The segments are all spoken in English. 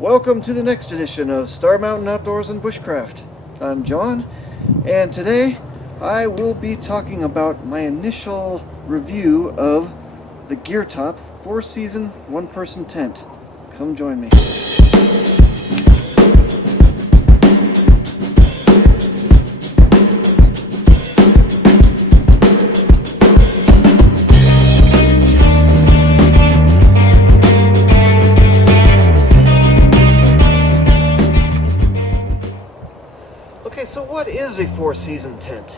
Welcome to the next edition of Star Mountain Outdoors and Bushcraft. I'm John, and today I will be talking about my initial review of the Geartop 4-season one-person tent. Come join me. Okay, so what is a 4-season tent?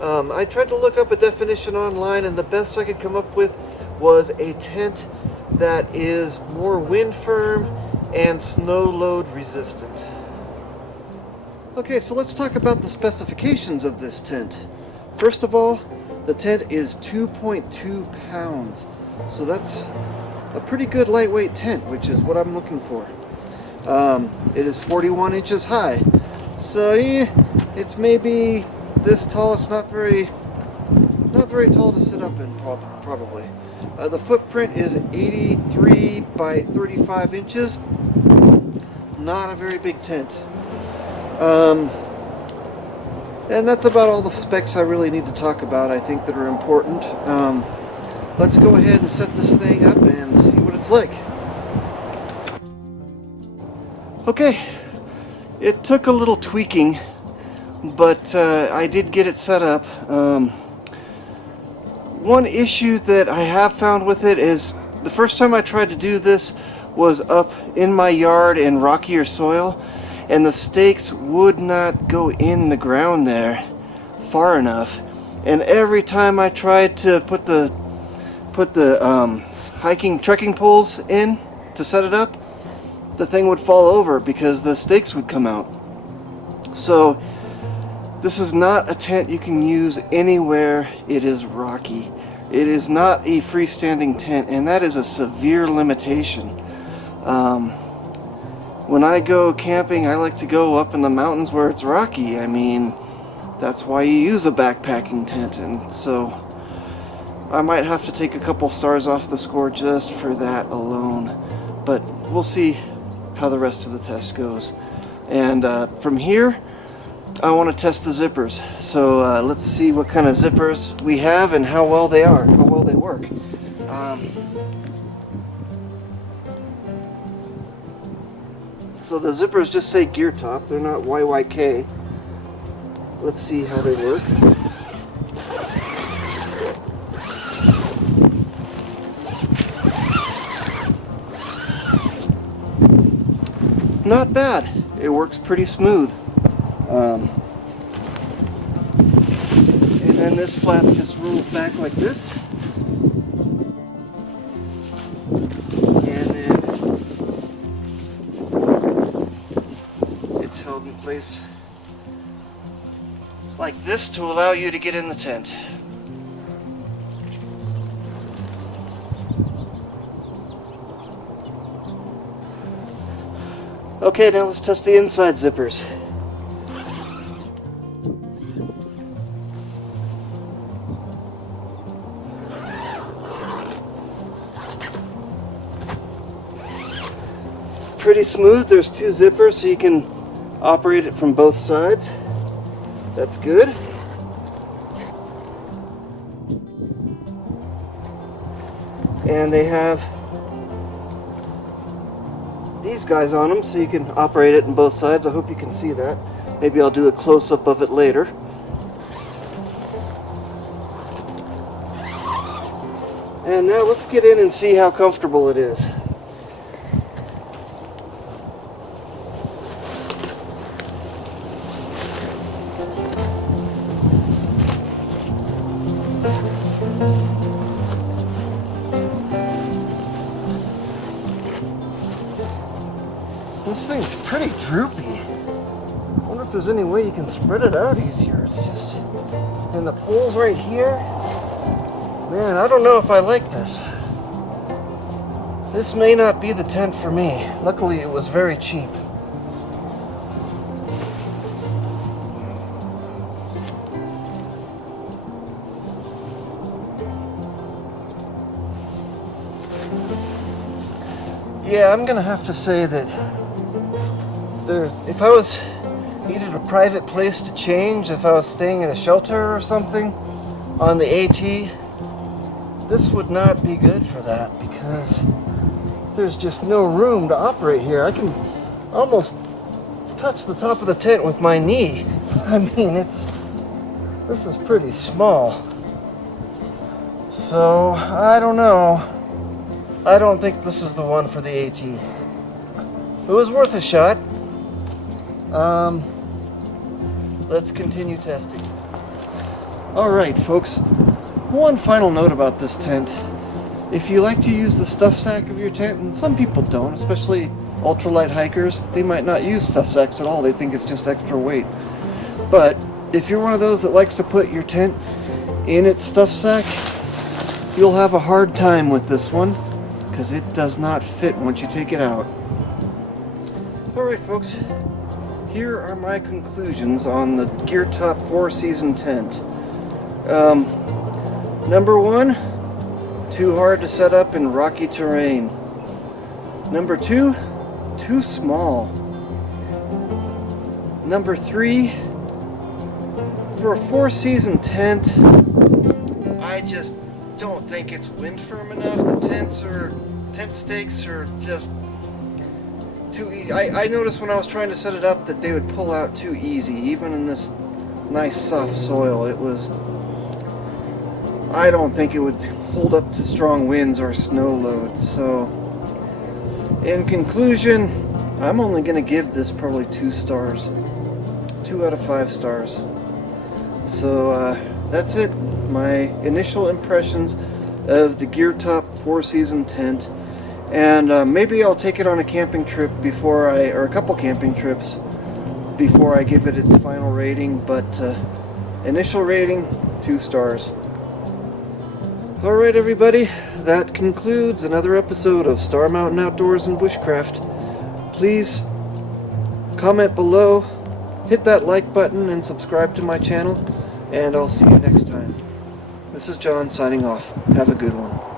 I tried to look up a definition online, and the best I could come up with was a tent that is more wind firm and snow load resistant. Okay, so let's talk about the specifications of this tent. First of all, the tent is 2.2 pounds, so that's a pretty good lightweight tent, which is what I'm looking for. It is 41 inches high. So yeah, it's maybe this tall. It's not very tall to sit up in, probably. The footprint is 83 by 35 inches. Not a very big tent. And that's about all the specs I really need to talk about, I think, that are important. Let's go ahead and set this thing up and see what it's like. Okay. It took a little tweaking, but I did get it set up. One issue that I have found with it is the first time I tried to do this was up in my yard in rockier soil, and the stakes would not go in the ground there far enough. And every time I tried to put the trekking poles in to set it up, the thing would fall over because the stakes would come out. So this is not a tent you can use anywhere it is rocky. It is not a freestanding tent, and that is a severe limitation. When I go camping, I like to go up in the mountains where it's rocky. I mean, that's why you use a backpacking tent, and so I might have to take a couple stars off the score just for that alone. But we'll see how the rest of the test goes. And from here, I want to test the zippers. So let's see what kind of zippers we have and how well they are, how well they work. So the zippers just say Geartop, they're not YYK. Let's see how they work. Not bad. It works pretty smooth. And then this flap just rolls back like this. And then it's held in place like this to allow you to get in the tent. Okay, now let's test the inside zippers. Pretty smooth. There's two zippers, so you can operate it from both sides. That's good. And they have these guys on them, so you can operate it on both sides. I hope you can see that. Maybe I'll do a close-up of it later. And now let's get in and see how comfortable it is. This thing's pretty droopy. I wonder if there's any way you can spread it out easier. It's just, and the pole's right here. Man, I don't know if I like this. This may not be the tent for me. Luckily, it was very cheap. Yeah, I'm gonna have to say that if I needed a private place to change, if I was staying in a shelter or something on the AT, this would not be good for that because there's just no room to operate here. I can almost touch the top of the tent with my knee. I mean, this is pretty small. So, I don't know. I don't think this is the one for the AT. It was worth a shot. Let's continue testing. Alright, folks. One final note about this tent. If you like to use the stuff sack of your tent, and some people don't, especially ultralight hikers, they might not use stuff sacks at all. They think it's just extra weight. But if you're one of those that likes to put your tent in its stuff sack, you'll have a hard time with this one because it does not fit once you take it out. Alright folks, here are my conclusions on the Geartop 4-season tent. Number 1, too hard to set up in rocky terrain. Number 2, too small. Number 3, for a 4-season tent, I just don't think it's wind firm enough. The tent stakes are just too easy. I noticed when I was trying to set it up that they would pull out too easy, even in this nice soft soil. I don't think it would hold up to strong winds or snow loads. So, in conclusion, I'm only going to give this probably 2 stars. 2 out of 5 stars. So, that's it. My initial impressions of the Geartop 4-season tent, and maybe I'll take it on a camping trip or a couple camping trips before I give it its final rating, but initial rating, 2 stars. Alright everybody, that concludes another episode of Star Mountain Outdoors and Bushcraft. Please comment below, hit that like button, and subscribe to my channel, and I'll see you next time. This is John signing off. Have a good one.